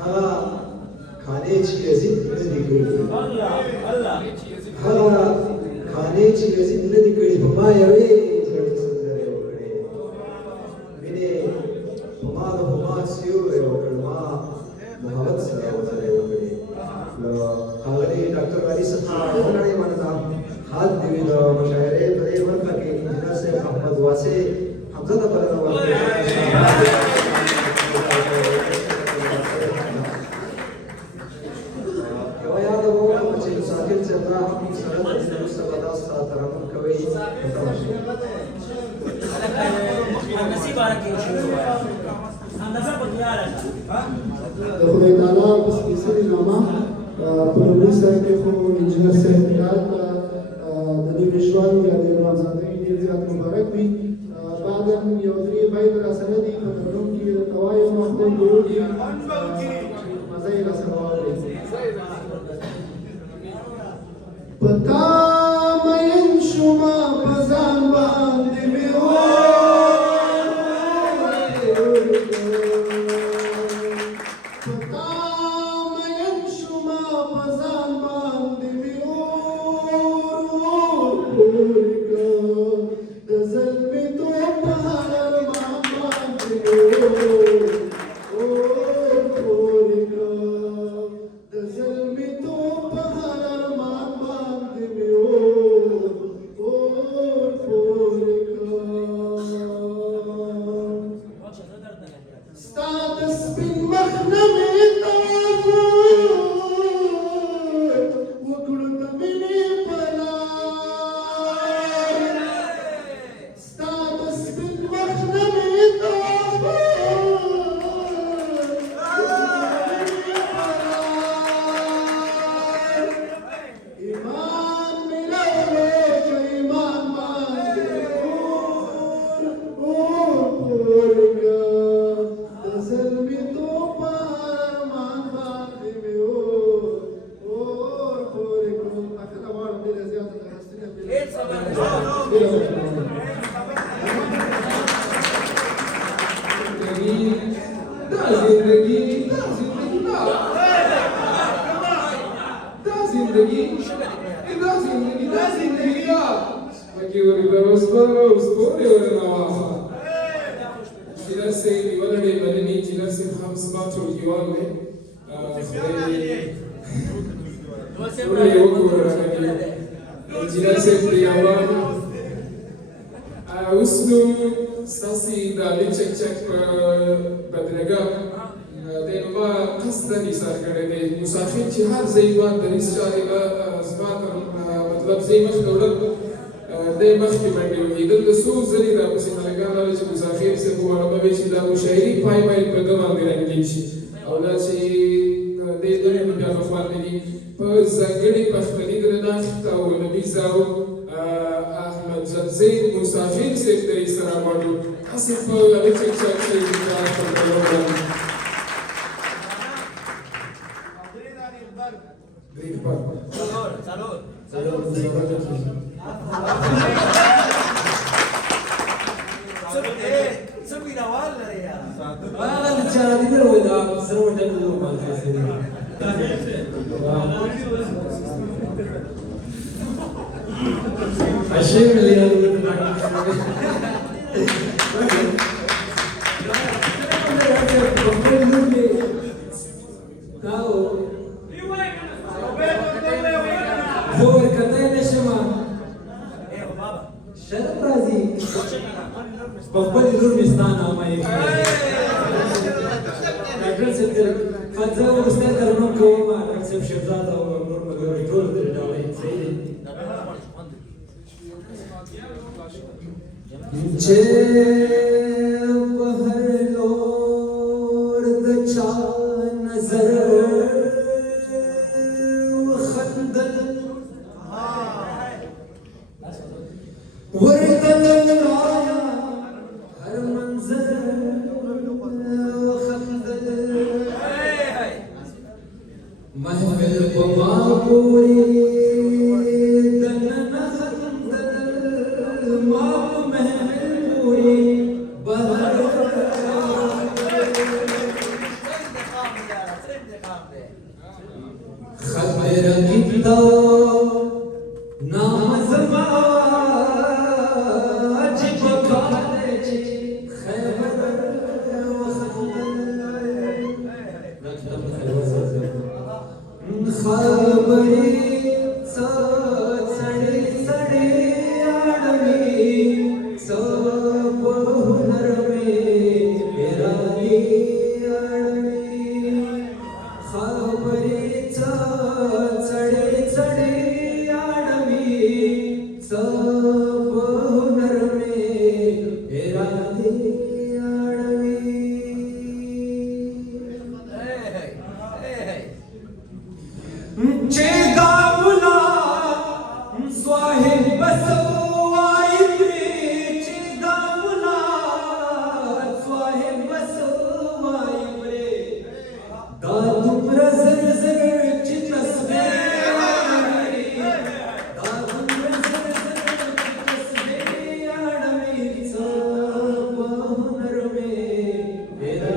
هغه خانې چې یزید نه دي کړي هغه خانې چې یزید نه دي کړي په ما یوې زړه سندرې وکړې مینې په ما د همات سیوری وکړ ما محبت سره ورسره وکړې له ښاغلي ډاکټر علي څخه وکړې مننه حال دې وي د مشاعرې په دې برخه کې انجینر صاحب احمد واسع حمزه ته بلنه ورکړې یوه یاده وکړم چې ساحل صاحب دا هم سره د دې وروسته به تاسو ته ترنم کوي نصیب راکړي اندازه په تیار ده د خدای تعالی په سپېڅلې نامه په لومړي سر کې خو انجینر صاحب یاد د دې ژوند یا د ازادۍ ډېر زیات مبارک وي بعدا یو درې بیت راسره دي په ترنم کې د قوایم خپل ګورو دي مزه یې راسره واورئ پتا مین شما په ځان باندې مې خبر कितो नाम जमा जिब खाने जी खैबर खबरी सड़े सड़े आड़मी सब हुनर में मेरा आड़मी खबरी चढ़े चढ़े आड़मी सब हुनर में मेरा आड़मी चेदामुला स्वाहिब बसवाई चेदामुला स्वाहिब बसवाई दादू प्रजर जर चितसवे दादू प्रजर जर चितसवे आड़मी सब हुनर में मेरा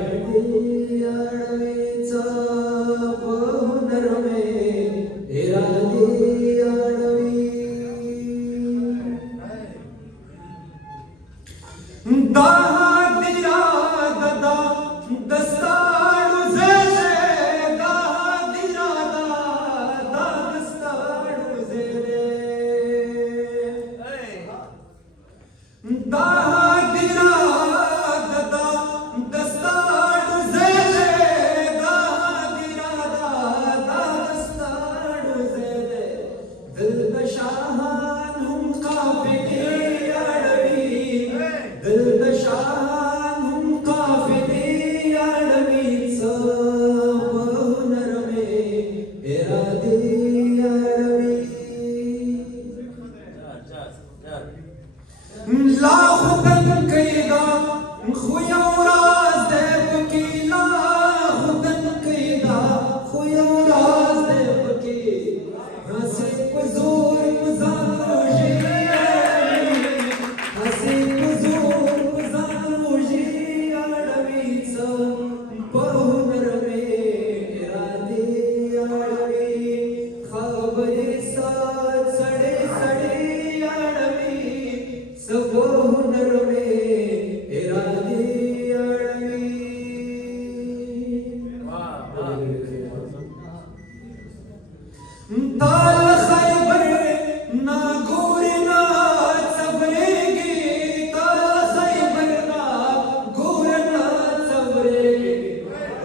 आड़मी सब हुनर में मेरा आड़मी दाहा दिया ददा दस्तारू ज़ेरे दाहा दिया ददा दस्तारू ज़ेरे दाहा दिया ददा दस्तारू ज़ेरे दाहा दिया ददा दस्तारू ज़ेरे दिल बशाहान हम काफ़िले आड़वी दिल बशाहान हम काफ़िले आड़वी सब हुनर में मेरा आड़वी लाख तन कैदा खुयौराज देव की लाख तन कैदा खुयौराज देव की हंसे पुजूर मुजारोजी हंसे पुजूर मुजारोजी आड़वी सब हुनर में मेरा आड़वी खबरे साथ सड़े सड़े आड़वी सब हुनर में मेरा आड़वी ताल खैबर ना गोरे ना सबरेगी ताल खैबर ना गोरे ना सबरेगी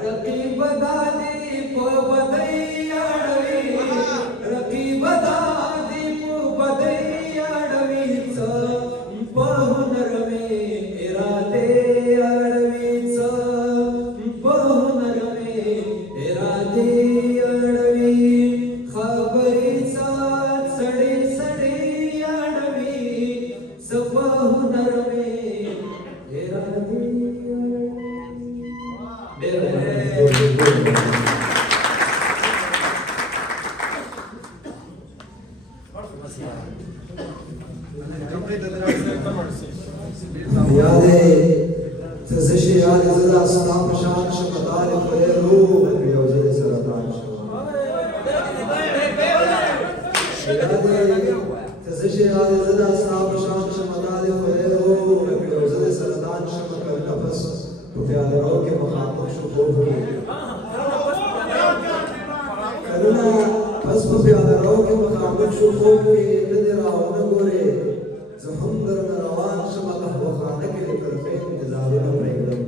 रकीब दादी पो बदई आड़वी रकीब दादी पो बदई आड़वी सब हुनर में मेरा आड़वी सब हुनर में मेरा आड़वी खबरी साथ सड़े सड़े आड़वी सब हुनर में मेरा यादे तज़शे याद ज़रा स्नाप शान शमदाल फरेरू योजने सरतान यादे तज़शे याद ज़रा स्नाप शान शमदाल फरेरू योजने सरतान शमकर नफस तो प्यारे रो के मखातब शुभोग की करुणा बस प्यारे रो के मखातब शुभोग की नजर आओ न गोरे जहंदर में रवान शमला वो खाने के लिए तरफे इंतजार न प्रेगलम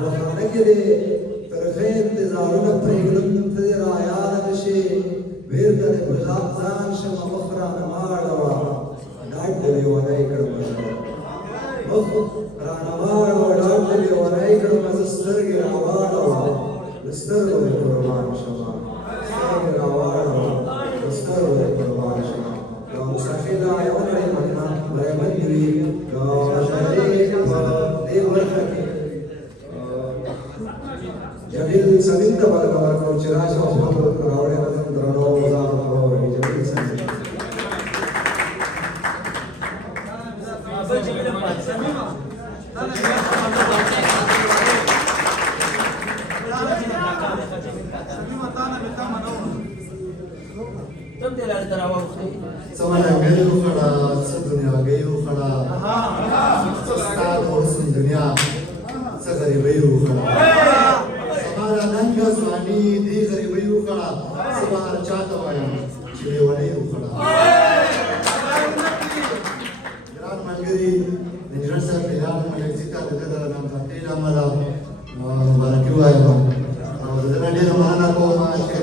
वो खाने के लिए तरफे इंतजार न प्रेगलम तेरे आयाद कशे वीर करे गुलाब जान शमा मखरा न मारवा डाट देवी वनाई करम ओह राना मारवा डाट देवी वनाई करम सस्तर के आवारवा सस्तर के कुर्बान शमा सस्तर के आवारवा सस्तर के कुर्बान शमा مسافلا يومي منا لا يمدري كشريك وديورك جميل سمين تبارك الله وشراج وحمد راوي نظم درنو وزار راوي جميل سمين کوم دی لار تر واوختي سمانا غيو خڑا س دنیا غيو خڑا استاد اوس دنیا س غریبیو خڑا سمانا ننګ ځواني دی غریبیو خڑا سبحان چاته وایم چې لیونیو خڑا ګران ملګری انجنیر صاحب بلال ملکزي ته د نام فتحي لامل مبارکي وایم او دغه ډیره مننه کوم چې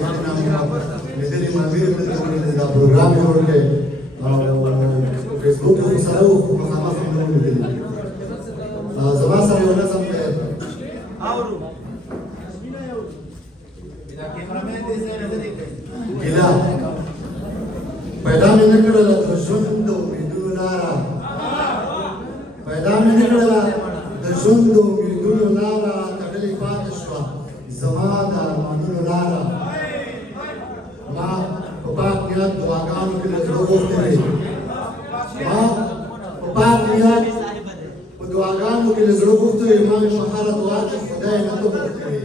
لیدلې مامیر دا پروګرام جوړ کړي او فیسبوک کې سره مخامخ هم نو لیدلې زما سره یو نظم دی ګیلا پیدا مې نه کړله د ژوند د امیدونو لاره پیدا مې نه کړله د ژوند د امیدونو لاره تړلې پاتې شوه زما د ارمانونو لاره ما په پاک نیت دعاګانو کې له زړه غوښتې وې ما په پاک نیت په دعاګانو کې له زړه غوښتې وې ما مې په هره دعا کې خدای نه ته غوښتې وې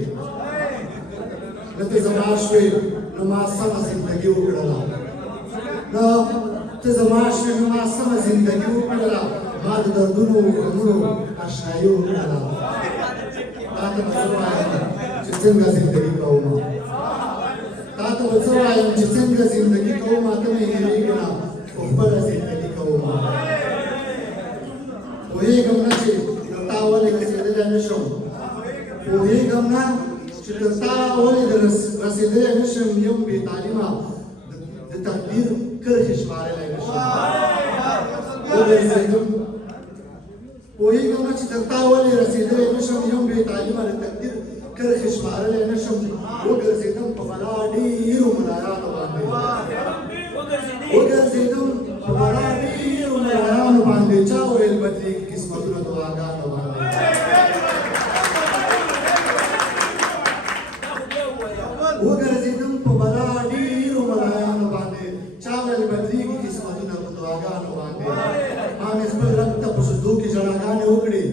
نه ته زما شوې نو ما سمه زندګي وکړله نه ته زما شوې نو ما سمه زندګي وکړله ما د دردونو غمونو اشنایي وکړله تا ته به څه وایم چې څنګه زندګي کوم تا ته به څه وایم چې څنګه زندګي کوم ته مې هېرېږي نه خو خپله زندګي کوم پوهېږم نه چې تر تا ولې رسېدلی نه شم پوهېږم نه چې تر تا ولې رسېدلی نه شم یم بې تعلیمه د تقدیر کرښې شمارلی نه شم وګرځېدم پوهېږم نه چې تر تا ولې رسېدلی نه شم یم بې تعلیمه د تقدیر کرښې شمارلی نه شم وګرځېدم په بلا ډېرو ملایانو باندې وګرځېدم په بلا ډېرو ملایانو باندې چا ویل بدلېږي قسمتونه دعاګانو باندې وګرځېدم په بلا ډېرو ملایانو باندې چا ویل بدلېږي قسمتونه په دعاګانو باندې ما مې خپل رب ته په سجدو کې ژړاګانې وکړې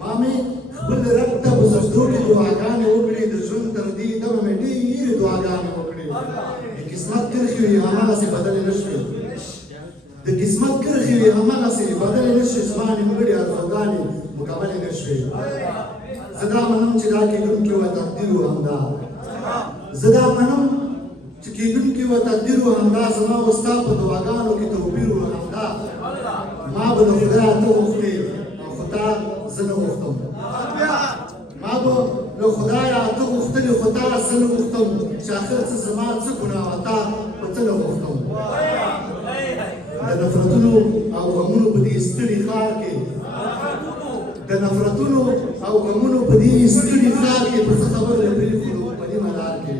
ما مې خپل رب ته په سجدو کې دعاګانې وکړې د ژوند تر دې دمه مې ډېرې دعاګانې وکړې د قسمت کرښې وې هماغسې بدلې نه شوې د قسمت کرښې وې هماغسې بدلې نه شوې زما نیمګړې ارزوګانې مکملې نه شوې زه دا منم چې دا کېدونکې وه تقدیر و همدا زه دا منم چې کېدونکې وه تقدیر و همدا زما او ستا په دعاګانو کې توپیر و همدا ما به د خدایه ته غوښتې او خو تا زه نه غوښتم ما به له خدایه ته غوښتلې خو تا زه نه غوښتم چې آخر څه زما څه ګناه وه تا په څه نه غوښتم د نفرتونو او غمونو په دې ستړي ښار کې د نفرتونو او غمونو په دې ستړي ښار کې په څه خبر نه پرېښودو په نیمه لار کې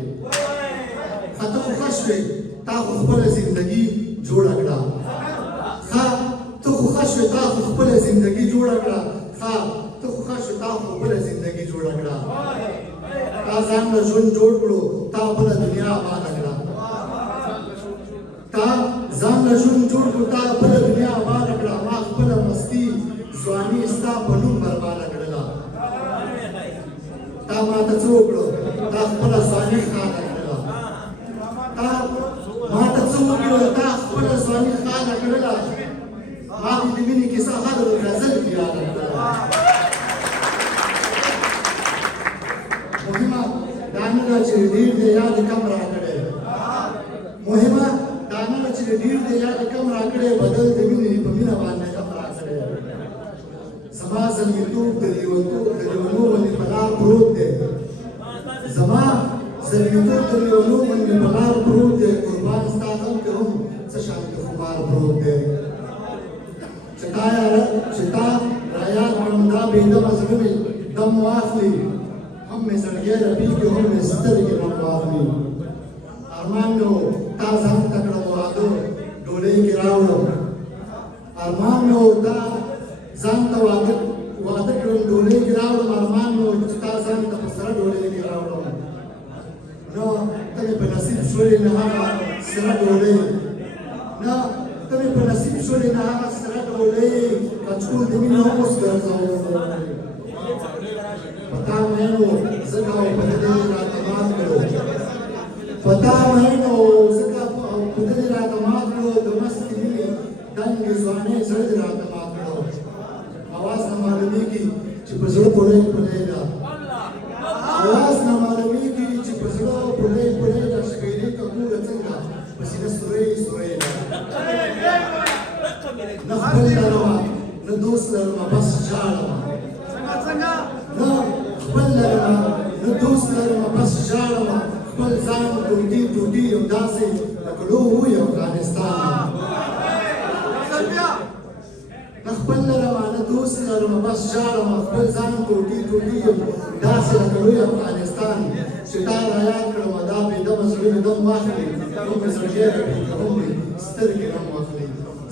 ښه ته خو ښه شوې تا خو خپله زندګي جوړه کړه ښه ته خو ښه شوې تا خو خپله زندګي جوړه کړه ښه ته خو ښه شوې تا خو خپله زندګي جوړه کړه تا ځان له ژوند جوړ کړو تا بله دنیا آباده کړه تا ځان له ژوند جوړ کړو تا بله دنیا آباده کړه ما خپله مستي ځواني ستا په نوم برباده کړله تا ما ته څه وکړو تا خپله ځواني ښاده کړله تا ما ته څه وکړو تا خپله ځواني ښاده کړله ما دې د مینې کیسه هر غزل کې یاده کړله مهمه دا نه ده چې ډېر دی یا دې کم راکړی مهمه دا نه ده چې ډېر دی یا دې کم راکړی بدل د مینې په مینه باندې کم راکړی زما زلمیتوب د لیونتوب د لیونو باندې په لار پروت دی زما زلمیتوب د لیونو باندې په لار پروت دی قربان ستا غم کې هم څه شان د خمار پروت دی چې تا رایاد کړم دا بېدمه زړه مې دم واخلي هم مې زړګی رپېږي هم مې سترګې رم واخلي ارمان مې و تا ځان ته کړم واده ډولۍ کې راوړم ارمان مې و تا ځان ته واده کړم ډولۍ کې راوړم ارمان مې و چې تا ځان ته په سره ډولۍ کې راوړم نو ته مې په نصیب شولې نه هغه سره ډولۍ نه ته مې په نصیب شولې نه هغه سره ډولۍ کچکول د مینې اوس ګرځوم پتا مینو ځکه او په دې راته مات کړو پتا مینو ځکه او په دې رنګ ځوانۍ زړه دې راته مات کړو اواز نه معلومیږي چې په زړه پورې پورې ده اواز نه معلومیږي چې په زړه پورې پورې ده شپېلې ککوره څنګه په سینه سورې سورې ده نه خپل لرمه نه دوست لرمه بس ژاړمه نه خپل لرمه نه دوست لرمه بس ژاړمه خپل ځان ټوټې ټوټې یم داسې لکه لوی افغانستان نه خپل لرمه نه دوست لرمه بس ژاړمه خپل ځان ټوټې ټوټې یم داسې لکه لوی افغانستان چې تا رایاد کړمه دا بېدمه زړه مې دم واخلي نو مې زړګی رپېږي هم مې سترګې هم واخلي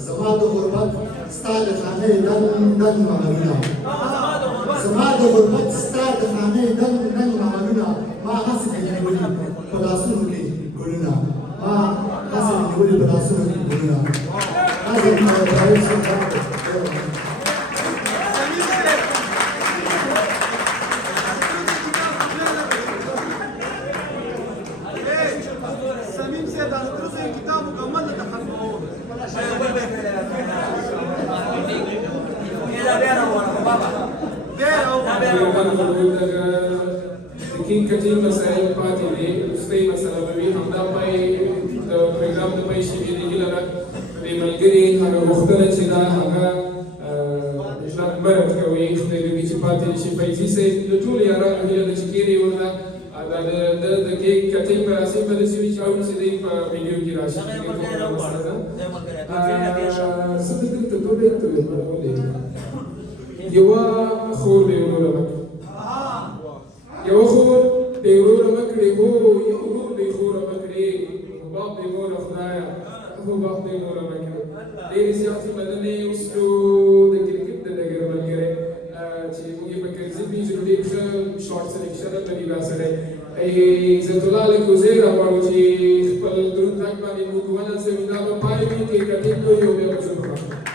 زما د غربت ستا د خانې دنګ دنګ محلونه زما د غربت ستا د خانې دنګ دنګ محلونه ما هسې دې نیولي په لاسونو کې ګلونه ما هسې دې نیولي په لاسونو کې ګلونه هسې دې سمیم سے دانتر سے کتاب مکمل تخصص King Katim مسائل پاتې دي وروستۍ مسله به وي همدا پای د پروګرام د پای شي ویلي لره د ملګري هغه غوښتنه چې دا هغه مرګ کوي خدای دې چې پاتې شي پیسې سي د ټول یارانو هیله ده چې کېري ورته د کیک کټینګ مراسم به داسې وي چې او چې دی په ویډیو کې راشي زه دلته دوه یوه خور د یو ورور یو خور د یو ورور مکړې هو یو ورور د خور مکړې باپ د مور خدایا هو باپ د مور مکړې ډېرې سیاسي بدلې وسلو د کرکټ د ډګر ملګری چې موږ په کرکټ پیژنو ډېر ښه شارټ سلیکشن لري دا سره عزت الله لکوزی راغواړو چې خپل درود غږ باندې موږ ونڅوي دا به پای وي کې کټینګ کوي او بیا به شروع کړو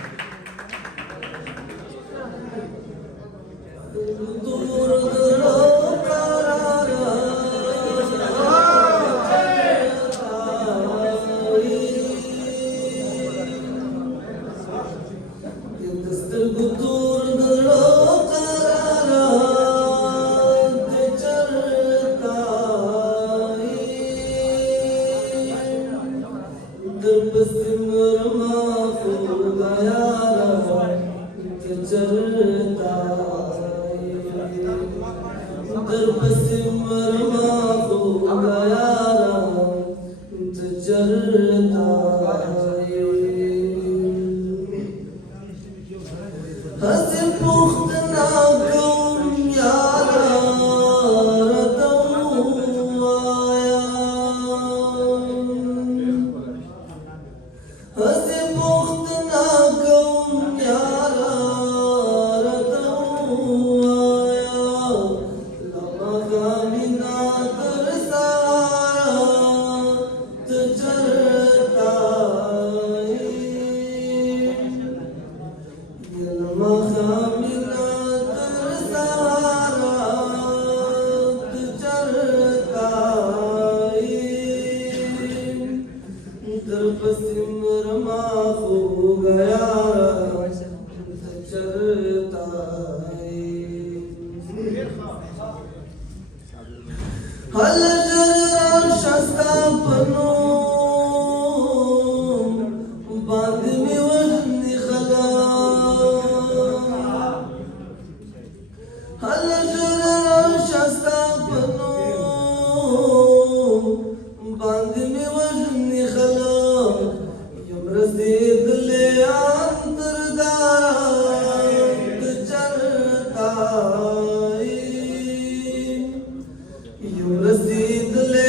رسید له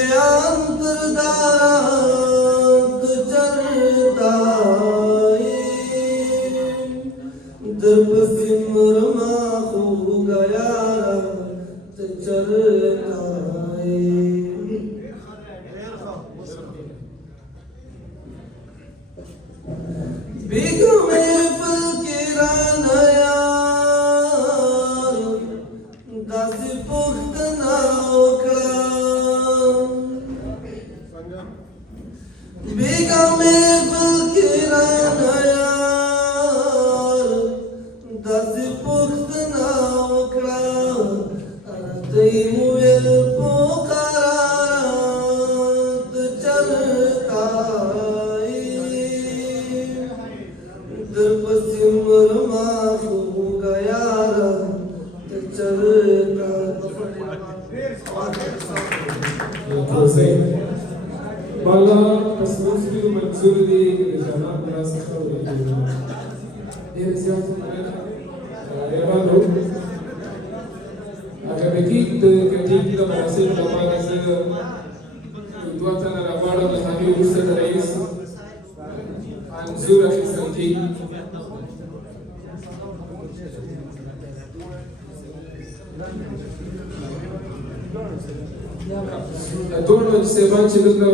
انتر دارا کوزی بالا پس روزی منظور دی جناب راس خبرې ډېر زیات یادو هغه دقیق د کټینګ د مراسم لپاره زه دوه تنه راغواړم له هغې وروسته د رئیس انځور اخیستل کېږي ټول مجلسیبان چې دلته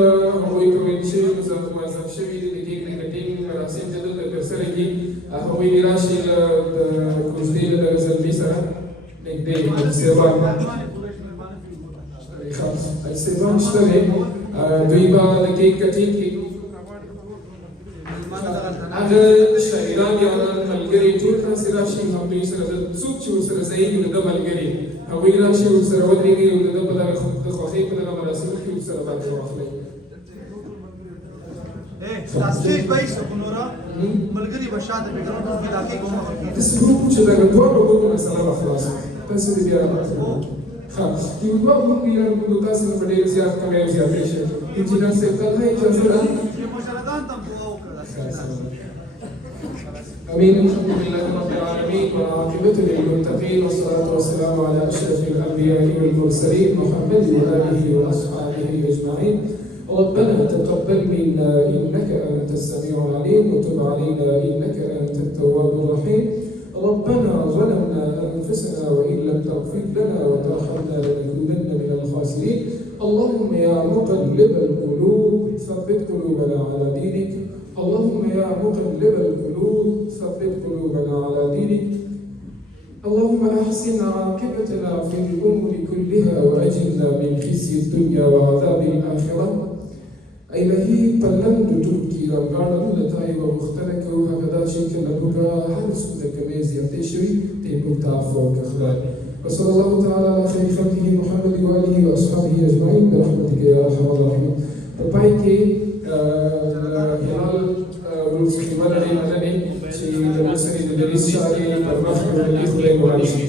هغوی کمیټ شوي موظف شوي دي د کیک د کټینګ مراسم چې دلته ترسره کېږي هغوی دې راشي له کوژدې له دغه زلمي سره نږدې مجلسیبان مجلسیبان شته دی دوی به د کیک کټینګ کې هغه شاعران یا ملګري ټول راسې راشي هغوی سره څوک چې ورسره ځایږي د ده ملګري هغوی راشي ورسره ودرېږي او د ده په دغه د خوښۍ په دغه مراسمو کې ورسره برخه واخلئ دا سټیج به یې سکونوره ملګري به شاته بیکګراونډ کې داخل کوم داسې وکړو چې دغه دواړو ګوتو مسله به خلاصه تاسې دې بیا راوړئ ښه یو دوه ګوتې یې راوړو تاسې نه به ډېر زیات کمی او زیاتې شي انجینر صاحب کله اجازه ده مشردان ته دعا وکړه امين الحمد لله رب العالمين والعاقبة للمتقين والصلاة والسلام على أشرف الأنبياء والمرسلين محمد وآله وأصحابه أجمعين ربنا تقبل منا إنك أنت السميع العليم وتب علينا إنك أنت التواب الرحيم ربنا ظلمنا أنفسنا وإن لم تغفر لنا وترحمنا لنكونن من الخاسرين اللهم يا مقلب القلوب ثبت قلوبنا على دينك اللهم يا مقلب القلوب ثبت قلوبنا على دينك اللهم أحسن عاقبتنا في الأمور كلها وأجرنا من خزي الدنيا وعذاب الآخرة إلهي قلمت تركي رمضان لتاي ومختلك وهكذا شكل لك هل سودك ميزي أتشري تيبك تعفوك أخلاق وصلى الله تعالى على خير خلقه محمد وآله وأصحابه أجمعين برحمتك يا أرحم الراحمين ربايك هلال ورزق مدني مدني چې د مصري د دریس شاعري پر مخ باندې خدای مبارک شي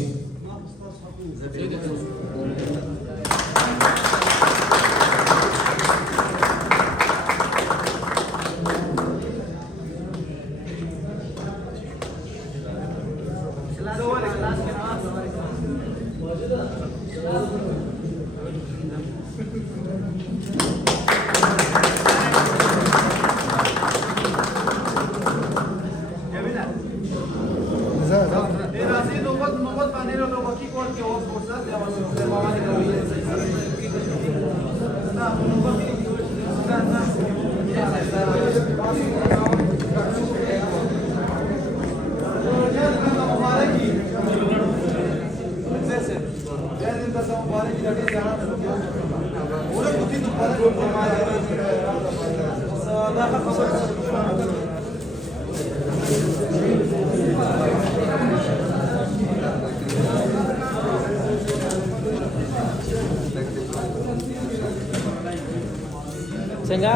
څنګه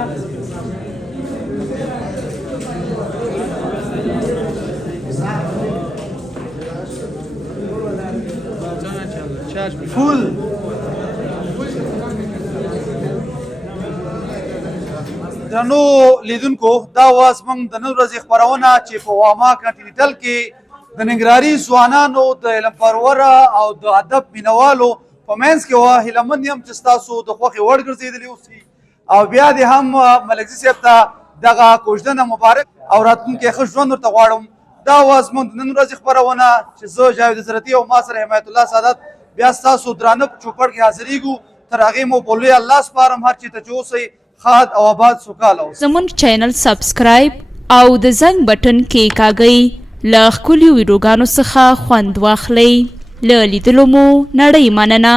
فول درنو لیدونکو دا واز موږ د نن ورځې خپرونه چې په واما کنټینټل کې د ننګرهاري ځوانانو د علم پروره او د ادب مینوالو په منځ کې وه هیله مند یم چې ستاسو د خوښې وړ ګرځېدلي اوسي او بیا دې هم ملکزي صاحب ته دغه کوژدنه مبارک او راتلونکی ښه ژوند ورته غواړم دا وه زموږ د نن ورځې خپرونه چې زه جاوید زرتي او ما سره حمایت الله سعادت بیا ستاسو درانه په چوپړ کې حاضرېږو تر هغې مو په لوی الله سپارم هر چېرته چې اوسئ خاد او آباد سوکاله اوسئ زموږ چینل سبسکرایب او د زنګ بټن کېکاږئ له ښکلیو ویډیوګانو څخه خوند واخلئ له لیدلو مو نړۍ مننه